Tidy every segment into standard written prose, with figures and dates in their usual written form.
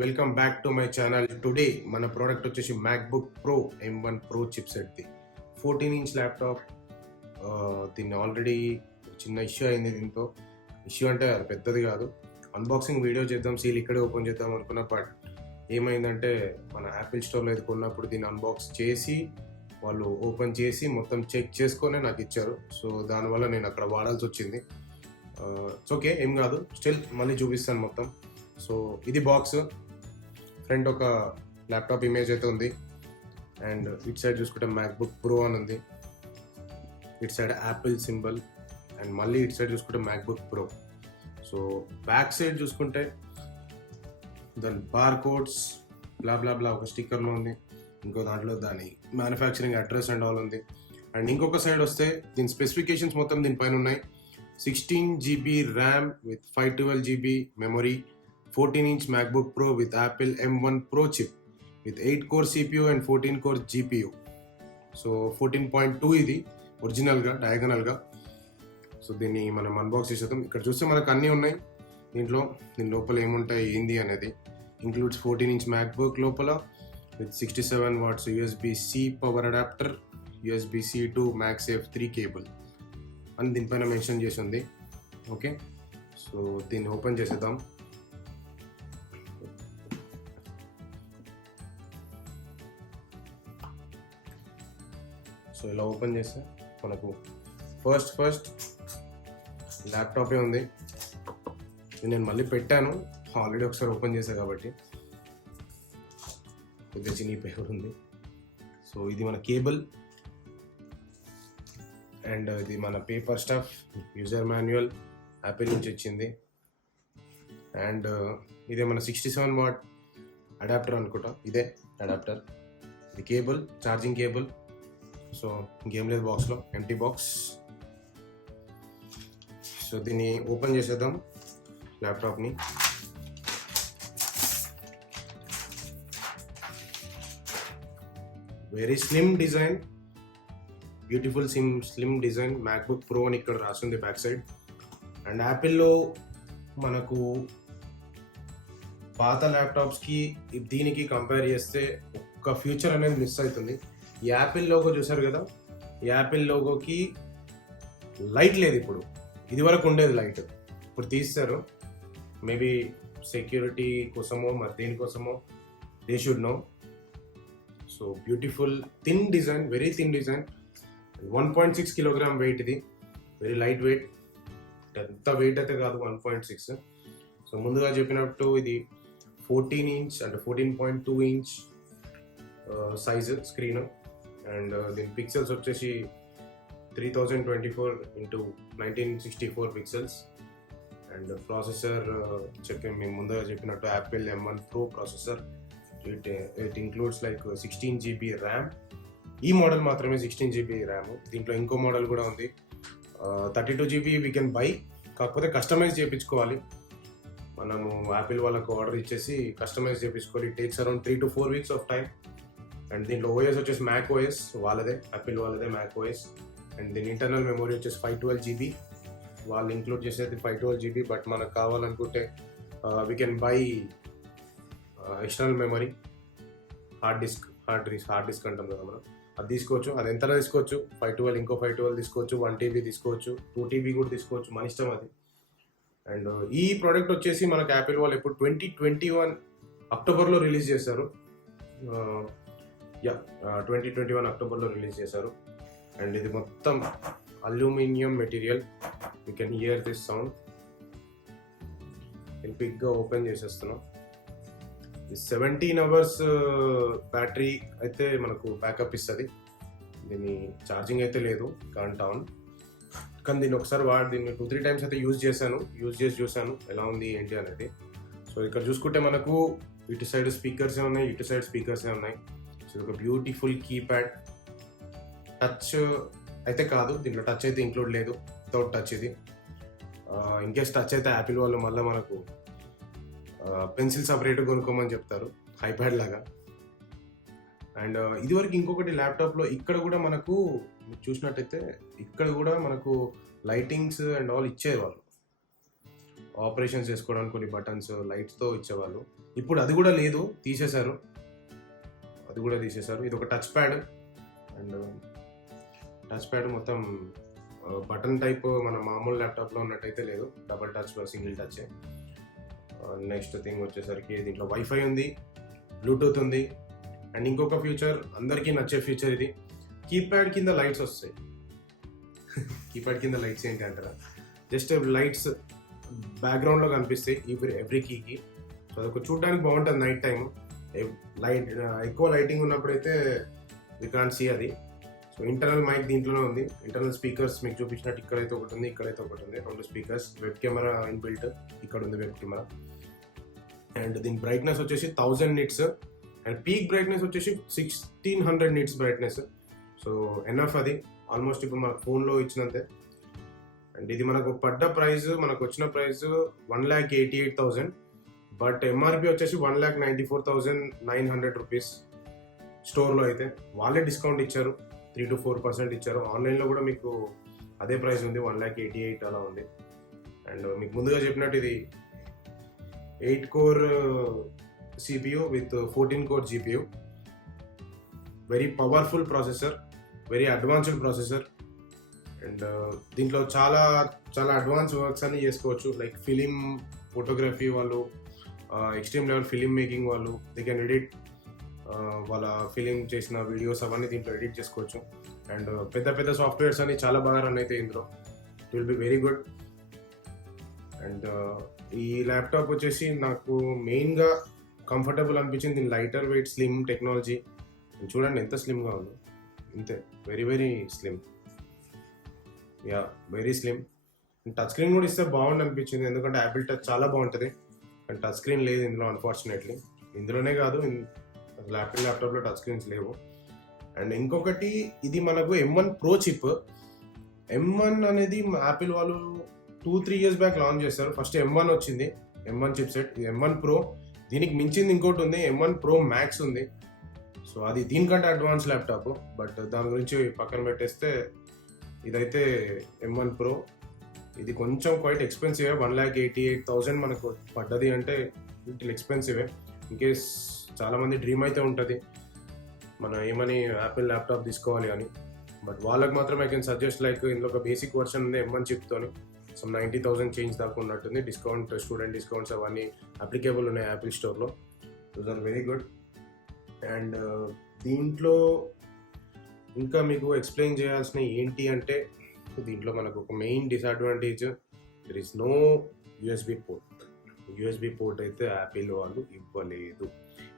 Welcome back to my channel. Today మన product వచ్చేసి MacBook Pro M1 pro chip సెట్ది 14-inch laptop. దీన్ని already చిన్న ఇష్యూ అయింది. దీంతో ఇష్యూ అంటే అది పెద్దది కాదు. అన్బాక్సింగ్ వీడియో చేద్దాం, సీల్ ఇక్కడే ఓపెన్ చేద్దాం అనుకున్నా. బట్ ఏమైందంటే మన యాపిల్ స్టోర్లో ఇది కొన్నప్పుడు దీన్ని అన్బాక్స్ చేసి వాళ్ళు ఓపెన్ చేసి మొత్తం చెక్ చేసుకొని నాకు ఇచ్చారు. సో దానివల్ల నేను అక్కడ వాడాల్సి వచ్చింది. ఇట్స్ ఓకే, ఏం కాదు. స్టిల్ మళ్ళీ చూపిస్తాను మొత్తం. సో ఇది బాక్స్. ఫ్రంట్ ఒక ల్యాప్టాప్ ఇమేజ్ అయితే ఉంది, అండ్ ఇట్ సైడ్ చూసుకుంటే మ్యాక్బుక్ ప్రో అని ఉంది, it side Apple symbol, and మళ్ళీ ఇట్ సైడ్ చూసుకుంటే MacBook pro. So back side చూసుకుంటే దాని బార్ కోడ్స్ బ్లా బ్లా బ్లా ఒక స్టిక్కర్లో ఉంది, ఇంకో దాంట్లో దాని మ్యానుఫ్యాక్చరింగ్ అడ్రస్ అండ్ ఆల్ ఉంది. అండ్ ఇంకొక సైడ్ వస్తే దీని స్పెసిఫికేషన్స్ మొత్తం దీనిపైన ఉన్నాయి. 16 GB RAM with 512 GB memory, 14-inch MacBook Pro with Apple M1 Pro chip with 8-core CPU and 14-core GPU. So 14.2 ఇది ఒరిజినల్గా డయాగనల్గా. సో దీన్ని మనం అన్బాక్స్ చేసేద్దాం. ఇక్కడ చూస్తే మనకు అన్నీ ఉన్నాయి దీంట్లో. దీని లోపల ఏముంటాయి ఏంది అనేది ఇంక్లూడ్స్ 14-inch MacBook లోపల with 67 watts USB-C power adapter, USB-C to MagSafe 3 cable అని దీనిపైన మెన్షన్ చేసి ఉంది. ఓకే, సో దీన్ని ఓపెన్ చేసేద్దాం. సో ఇలా ఓపెన్ చేస్తే మనకు ఫస్ట్ ల్యాప్టాపే ఉంది. నేను మళ్ళీ పెట్టాను, ఆల్రెడీ ఒకసారి ఓపెన్ చేశాను కాబట్టి కొద్దిగా చినిగిపోయి ఉంది. సో ఇది మన కేబుల్, అండ్ ఇది మన paper stuff, user manual Apple నుంచి వచ్చింది. అండ్ ఇదే మన 67 watt అడాప్టర్ అనుకుంటా. ఇదే అడాప్టర్, ఇది కేబుల్, ఛార్జింగ్ కేబుల్. సో ఇంకేం లేదు బాక్స్లో, ఎంటీ బాక్స్. సో దీన్ని ఓపెన్ చేసేద్దాం ల్యాప్టాప్ని. Very slim design, beautiful slim design. MacBook pro అని ఇక్కడ రాస్తుంది బ్యాక్ సైడ్. అండ్ యాపిల్లో మనకు పాత ల్యాప్టాప్స్కి దీనికి కంపేర్ చేస్తే ఒక్క ఫ్యూచర్ అనేది మిస్ అవుతుంది. ఈ యాపిల్ లోగో చూసారు కదా, ఈ యాపిల్ లోగోకి లైట్ లేదు ఇప్పుడు. ఇది వరకు ఉండేది లైట్, ఇప్పుడు తీస్తారు. మేబీ సెక్యూరిటీ కోసమో మరి దేనికోసమో, they should know. So beautiful thin design, very thin design. 1.6 kilogram weight, ఇది వెరీ లైట్ వెయిట్. ఎంత వెయిట్ అయితే కాదు, 1.6. సో ముందుగా చెప్పినట్టు ఇది 14-inch అంటే 14.2-inch సైజు స్క్రీన్. అండ్ దీని పిక్సెల్స్ వచ్చేసి 3024x1964 పిక్సెల్స్. అండ్ ప్రాసెసర్ మేము ముందుగా చెప్పినట్టు Apple M1 Pro processor. It includes like 16 GB RAM. ఈ మోడల్ మాత్రమే 16 GB ర్యామ్. దీంట్లో ఇంకో మోడల్ కూడా ఉంది, 32 GB వీ కెన్ బై. కాకపోతే కస్టమైజ్ చేయించుకోవాలి. మనము యాపిల్ వాళ్ళకు ఆర్డర్ ఇచ్చేసి కస్టమైజ్ చేయించుకోవాలి. It takes around 3 to 4 weeks of time. And దీంట్లో ఓఎస్ వచ్చేసి మ్యాక్ ఓఎస్ వాళ్ళదే, యాపిల్ వాళ్ళదే మ్యాక్ ఓఎస్. అండ్ దీని ఇంటర్నల్ మెమరీ వచ్చేసి 512 GB. వాళ్ళు ఇంక్లూడ్ చేసేది 512 GB. బట్ మనకు కావాలనుకుంటే we can buy external memory, hard disk అంటాం కదా మనం, అది తీసుకోవచ్చు. అది ఎంత తీసుకోవచ్చు, 512 ఇంకో 512 తీసుకోవచ్చు, 1 TB తీసుకోవచ్చు, 2 TB కూడా తీసుకోవచ్చు, మన ఇష్టం అది. అండ్ ఈ ప్రోడక్ట్ వచ్చేసి మనకు యాపిల్ వాళ్ళు ఎప్పుడు 2021 అక్టోబర్లో రిలీజ్ చేశారు. 2021 అక్టోబర్లో రిలీజ్ చేశారు. అండ్ ఇది మొత్తం aluminium material. You can hear this sound. నేను పిక్గా ఓపెన్ చేసేస్తున్నాం. 17 hours బ్యాటరీ అయితే మనకు బ్యాకప్ ఇస్తుంది. దీని ఛార్జింగ్ అయితే లేదు, కాంట్ ఆన్. కానీ దీన్ని ఒకసారి దీన్ని 2-3 times అయితే యూజ్ చేసి చూశాను ఎలా ఉంది ఏంటి అనేది. సో ఇక్కడ చూసుకుంటే మనకు ఇటు సైడ్ స్పీకర్సే ఉన్నాయి, ఇటు సైడ్ స్పీకర్సే ఉన్నాయి. సో ఒక బ్యూటిఫుల్ కీప్యాడ్. టచ్ అయితే కాదు, దీంట్లో టచ్ అయితే ఇంక్లూడ్ లేదు, వితౌట్ టచ్ ఇది. ఇన్కేస్ టచ్ అయితే యాపిల్ వాళ్ళు మళ్ళీ మనకు పెన్సిల్ సపరేట్ కొనుక్కోమని చెప్తారు, ఐప్యాడ్ లాగా. అండ్ ఇదివరకు ఇంకొకటి ల్యాప్టాప్లో ఇక్కడ కూడా మనకు చూసినట్టయితే ఇక్కడ కూడా మనకు లైటింగ్స్ అండ్ ఆల్ ఇచ్చేవాళ్ళు. ఆపరేషన్స్ చేసుకోవడానికి కొన్ని బటన్స్ లైట్స్తో ఇచ్చేవాళ్ళు. ఇప్పుడు అది కూడా లేదు, తీసేశారు. ఇది ఒక touch pad, and touch pad మొత్తం బటన్ టైప్ మన మామూలు ల్యాప్టాప్లో ఉన్నట్టయితే లేదు, double touch single touch. Next thing వచ్చేసరికి దీంట్లో వైఫై ఉంది, బ్లూటూత్ ఉంది, అండ్ ఇంకొక ఫీచర్ అందరికీ నచ్చే ఫీచర్ ఇది, కీప్యాడ్ కింద లైట్స్ వస్తాయి. కీప్యాడ్ కింద లైట్స్ ఏంటి అంటారా, జస్ట్ లైట్స్ బ్యాక్గ్రౌండ్లో కనిపిస్తాయి ఎవ్రీ కీకి. సో అది చూడడానికి బాగుంటుంది నైట్ టైం. లైట్ ఎక్కువ లైటింగ్ ఉన్నప్పుడైతే వి కాంట్ సీ అది. సో ఇంటర్నల్ మైక్ దీంట్లోనే ఉంది, ఇంటర్నల్ స్పీకర్స్ మీకు చూపించినట్టు ఇక్కడైతే ఒకటి ఉంది, ఇక్కడైతే ఒకటి ఉంది, 2 స్పీకర్స్, వెబ్ కెమెరా ఇన్బిల్ట్, ఇక్కడ ఉంది వెబ్ కెమెరా. అండ్ దీని బ్రైట్నెస్ వచ్చేసి 1000 నిట్స్, అండ్ పీక్ బ్రైట్నెస్ వచ్చేసి 1600 నిట్స్ బ్రైట్నెస్. సో ఎనఫ్ అది, ఆల్మోస్ట్ ఇప్పుడు మన ఫోన్లో ఇచ్చినంతే. అండ్ ఇది మనకు వచ్చిన ప్రైస్ 1,88,000, బట్ ఎంఆర్పి వచ్చేసి 1,94,900 రూపీస్. స్టోర్లో అయితే వాళ్ళే డిస్కౌంట్ ఇచ్చారు, 3 to 4% ఇచ్చారు. ఆన్లైన్లో కూడా మీకు అదే ప్రైస్ ఉంది, 1,88,000 అలా ఉంది. అండ్ మీకు ముందుగా చెప్పినట్టు ఇది 8 core CPU with 14 core GPU, very powerful processor, very advanced processor. And దీంట్లో చాలా చాలా అడ్వాన్స్ వర్క్స్ అన్ని చేసుకోవచ్చు, లైక్ ఫిలిం ఫోటోగ్రఫీ వాళ్ళు, ఎక్స్ట్రీమ్ లెవెల్ ఫిలిం మేకింగ్ వాళ్ళు, దే కెన్ ఎడిట్ వాళ్ళ ఫిలిం చేసిన వీడియోస్ అవన్నీ దీంట్లో ఎడిట్ చేసుకోవచ్చు. అండ్ పెద్ద పెద్ద సాఫ్ట్వేర్స్ అన్ని చాలా బాగా రన్ అవుతాయి ఇందులో. It will be very good. And ఈ ల్యాప్టాప్ వచ్చేసి నాకు మెయిన్గా కంఫర్టబుల్ అనిపించింది, దీని లైటర్ వెయిట్ స్లిమ్ టెక్నాలజీ. చూడండి ఎంత స్లిమ్గా ఉందో, ఇంతే, very very slim, yeah very slim. Touch screen కూడా ఇస్తే బాగుంది అనిపించింది, ఎందుకంటే యాపిల్ టచ్ చాలా బాగుంటుంది, అండ్ టచ్ స్క్రీన్ లేదు ఇందులో అన్ఫార్చునేట్లీ. ఇందులోనే కాదు, ల్యాప్టాప్లో టచ్ స్క్రీన్స్ లేవు. అండ్ ఇంకొకటి, ఇది మనకు M1 Pro చిప్. M1 అనేది యాపిల్ వాళ్ళు 2-3 years బ్యాక్ లాంచ్ చేశారు. ఫస్ట్ M1 వచ్చింది, M1 చిప్ సెట్. ఇది M1 Pro, దీనికి మించింది ఇంకోటి ఉంది, M1 Pro Max ఉంది. సో అది దీనికంటే అడ్వాన్స్ లియాప్టాప్, బట్ దాని గురించి పక్కన పెట్టేస్తే ఇదైతే M1 Pro. ఇది కొంచెం క్వైట్ ఎక్స్పెన్సివే, 1,88,000 మనకు పడ్డది అంటే లిటిల్ ఎక్స్పెన్సివే. ఇన్ కేస్ చాలామంది డ్రీమ్ అయితే ఉంటుంది మనం ఏమని యాపిల్ ల్యాప్టాప్ తీసుకోవాలి అని, బట్ వాళ్ళకి మాత్రం ఐ కెన్ సజెస్ట్, లైక్ ఇందులో ఒక బేసిక్ వర్షన్ ఉంది M1 చిప్తోని, సో 90,000 చేంజ్ దాకా ఉన్నట్టుంది. డిస్కౌంట్, స్టూడెంట్ డిస్కౌంట్స్ అవన్నీ అప్లికేబుల్ ఉన్నాయి యాపిల్ స్టోర్లో. Those are very good. And దీంట్లో ఇంకా మీకు ఎక్స్ప్లెయిన్ చేయాల్సిన ఏంటి అంటే, దీంట్లో మనకు ఒక main disadvantage, there is no USB port. USB port అయితే యాపిల్ వాళ్ళు ఇవ్వలేదు.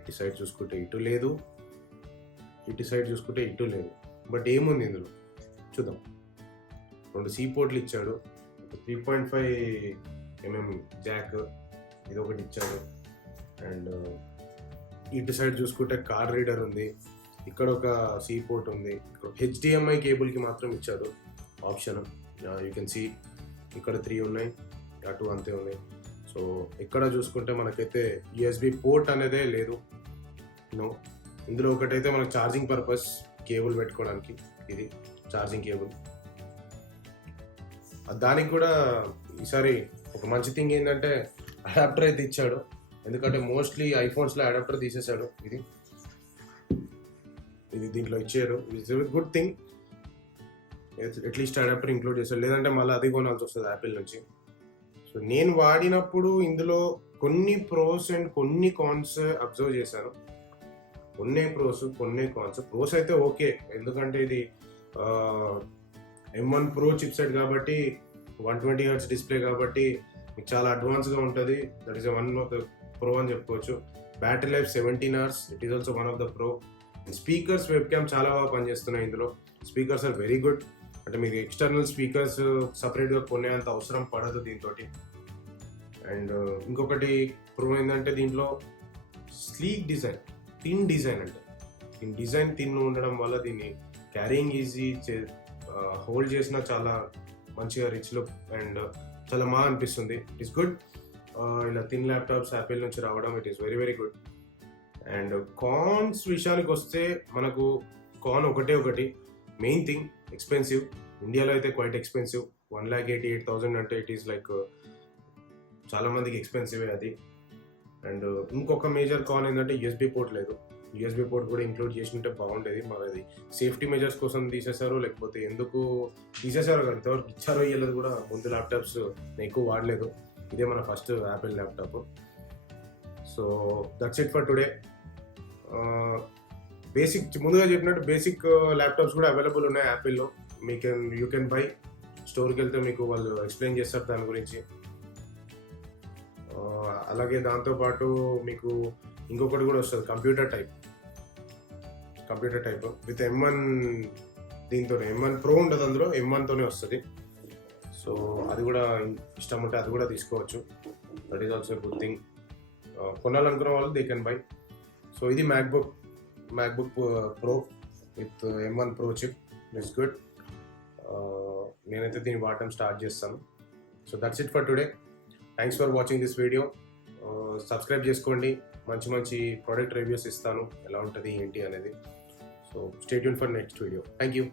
ఇటు సైడ్ చూసుకుంటే ఇటు లేదు, ఇటు సైడ్ చూసుకుంటే ఇటు లేదు. బట్ ఏముంది ఇందులో చూద్దాం. 2 C పోర్ట్లు ఇచ్చాడు, 3.5mm జాక్, ఇది ఒకటి ఇచ్చాడు. అండ్ ఇటు సైడ్ చూసుకుంటే కార్డ్ రీడర్ ఉంది, ఇక్కడ ఒక C పోర్ట్ ఉంది, ఇక్కడ HDMI కేబుల్కి మాత్రం ఇచ్చాడు ఆప్షన్. యూ కెన్ సీ ఇక్కడ 3 ఉన్నాయి, అటు అంతే ఉన్నాయి. సో ఇక్కడ చూసుకుంటే మనకైతే యూఎస్బి పోర్ట్ అనేదే లేదు, నో. ఇందులో ఒకటైతే మనకు ఛార్జింగ్ పర్పస్ కేబుల్ పెట్టుకోవడానికి, ఇది ఛార్జింగ్ కేబుల్. దానికి కూడా ఈసారి ఒక మంచి థింగ్ ఏంటంటే అడాప్టర్ అయితే ఇచ్చాడు, ఎందుకంటే మోస్ట్లీ ఐఫోన్స్లో అడాప్టర్ తీసేశాడు. ఇది దీంట్లో ఇచ్చారు, it's good thing. At least adapter include చేశాడు, లేదంటే మళ్ళీ అది కొనాల్సి వస్తుంది యాపిల్ నుంచి. సో నేను వాడినప్పుడు ఇందులో కొన్ని ప్రోస్ అండ్ కొన్ని కాన్స్ అబ్జర్వ్ చేశాను. కొన్ని ప్రోస్, కొన్ని కాన్స్. ప్రోస్ అయితే ఓకే, ఎందుకంటే ఇది M1 Pro చిప్ సెట్ కాబట్టి, 120 Hz డిస్ప్లే కాబట్టి మీకు చాలా అడ్వాన్స్గా ఉంటుంది. That is one of the pro అని చెప్పుకోవచ్చు. Battery life 17 hours, it is also one of the pro. Speakers, web cam చాలా బాగా పనిచేస్తున్నాయి ఇందులో. స్పీకర్స్ ఆర్ వెరీ గుడ్, అంటే మీకు ఎక్స్టర్నల్ స్పీకర్స్ సపరేట్గా కొనేంత అవసరం పడదు దీంతో. అండ్ ఇంకొకటి ప్రో ఏంటంటే దీంట్లో స్లీక్ డిజైన్, థిన్ డిజైన్, అంటే దీని డిజైన్ థిన్ ఉండడం వల్ల దీన్ని క్యారింగ్ ఈజీ, హోల్డ్ చేసిన చాలా మంచిగా రిచ్ లుక్ అండ్ చాలా బాగా అనిపిస్తుంది. It is good. ఇలా థిన్ ల్యాప్టాప్స్ యాపిల్ నుంచి రావడం, it is very very good. And cons విషయానికి వస్తే మనకు కాన్ ఒకటి, మెయిన్ థింగ్ ఎక్స్పెన్సివ్. ఇండియాలో అయితే క్వైట్ ఎక్స్పెన్సివ్, 1,88,000 అంటే ఇట్ ఈస్ లైక్ చాలా మందికి ఎక్స్పెన్సివే అది. అండ్ ఇంకొక మేజర్ కాన్ ఏంటంటే యూఎస్బీ పోర్ట్ లేదు. యూఎస్బీ పోర్ట్ కూడా ఇంక్లూడ్ చేసింటే బాగుండేది. మరి అది సేఫ్టీ మెజర్స్ కోసం తీసేశారు, లేకపోతే ఎందుకు తీసేశారు కదా, ఇంతవరకు ఇచ్చారో ఇవ్వలేదు కూడా. ముందు ల్యాప్టాప్స్ నేను ఎక్కువ వాడలేదు, ఇదే మన first Apple laptop. So that's it for today. ముందుగా చెప్పినట్టు బేసిక్ ల్యాప్టాప్స్ కూడా అవైలబుల్ ఉన్నాయి యాపిల్లో. You can buy. స్టోర్కి వెళ్తే మీకు వాళ్ళు ఎక్స్ప్లెయిన్ చేస్తారు దాని గురించి. అలాగే దాంతోపాటు మీకు ఇంకొకటి కూడా వస్తుంది, కంప్యూటర్ టైప్ విత్ M1. దీంతో M1 Pro ఉండదు, అందులో M1తోనే వస్తుంది. సో అది కూడా ఇష్టం ఉంటే అది కూడా తీసుకోవచ్చు. That is also good thing. కొనాలనుకున్న వాళ్ళు దే కెన్ బై. సో ఇది MacBook Pro with M1 Pro chip. It's good. నేనైతే దీన్ని వాడటం స్టార్ట్ చేస్తాను. So that's it for today. Thanks for watching this video. Subscribe చేసుకోండి, మంచి ప్రోడక్ట్ రివ్యూస్ ఇస్తాను, ఎలా ఉంటుంది ఏంటి అనేది. So stay tune for next video. Thank you.